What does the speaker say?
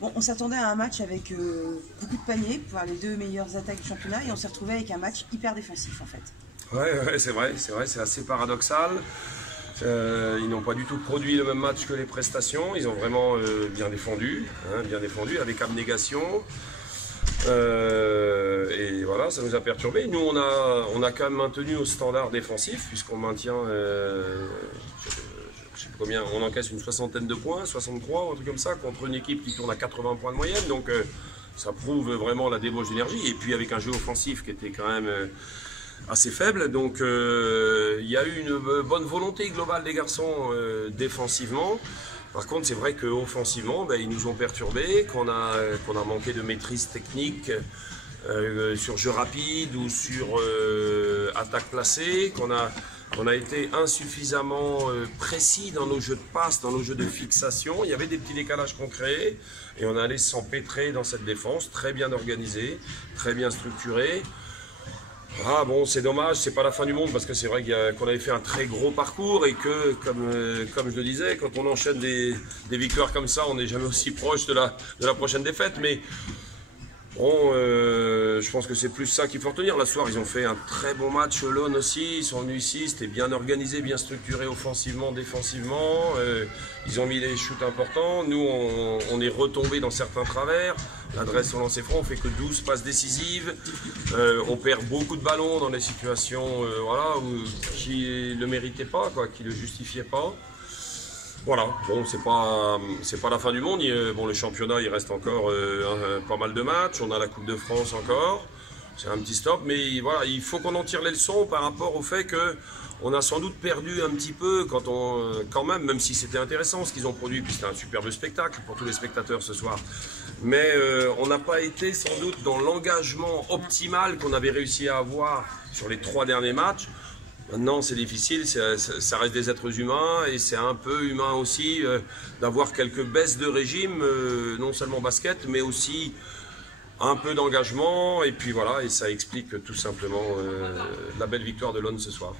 Bon, on s'attendait à un match avec beaucoup de paniers pour les deux meilleures attaques du championnat et on s'est retrouvé avec un match hyper défensif en fait. Ouais, c'est vrai, c'est assez paradoxal. Ils n'ont pas du tout produit le même match que les prestations. Ils ont vraiment bien défendu avec abnégation. Et voilà, ça nous a perturbé. Nous, on a quand même maintenu au standard défensif, puisqu'on maintient, je sais pas combien, on encaisse une soixantaine de points, 63 ou un truc comme ça, contre une équipe qui tourne à 80 points de moyenne. Donc ça prouve vraiment la débauche d'énergie. Et puis avec un jeu offensif qui était quand même assez faible. Donc il y a eu une bonne volonté globale des garçons défensivement. Par contre, c'est vrai qu'offensivement, ils nous ont perturbés, qu'on a manqué de maîtrise technique sur jeu rapide ou sur attaque placée, qu'on a été insuffisamment précis dans nos jeux de passe, dans nos jeux de fixation. Il y avait des petits décalages qu'on créait et on allait s'empêtrer dans cette défense, très bien organisée, très bien structurée. Ah bon, c'est dommage, c'est pas la fin du monde parce que c'est vrai qu'on avait fait un très gros parcours et que, comme je le disais, quand on enchaîne des victoires comme ça, on n'est jamais aussi proche de la prochaine défaite. Mais bon, je pense que c'est plus ça qu'il faut retenir. La soir, ils ont fait un très bon match. Olonne aussi, ils sont venus ici, c'était bien organisé, bien structuré offensivement, défensivement. Ils ont mis des shoots importants. Nous, on est retombé dans certains travers. L'adresse au lancer franc, on fait que 12 passes décisives. On perd beaucoup de ballons dans des situations qui ne le méritaient pas, qui ne le justifiaient pas. Voilà, bon, c'est pas la fin du monde. Bon, le championnat, il reste encore pas mal de matchs. On a la Coupe de France encore. C'est un petit stop, mais voilà, il faut qu'on en tire les leçons par rapport au fait que on a sans doute perdu un petit peu quand même si c'était intéressant ce qu'ils ont produit, puis c'était un superbe spectacle pour tous les spectateurs ce soir. Mais on n'a pas été sans doute dans l'engagement optimal qu'on avait réussi à avoir sur les 3 derniers matchs. Maintenant, c'est difficile, ça reste des êtres humains et c'est un peu humain aussi d'avoir quelques baisses de régime, non seulement basket, mais aussi un peu d'engagement. Et puis voilà, et ça explique tout simplement la belle victoire de l'ON ce soir.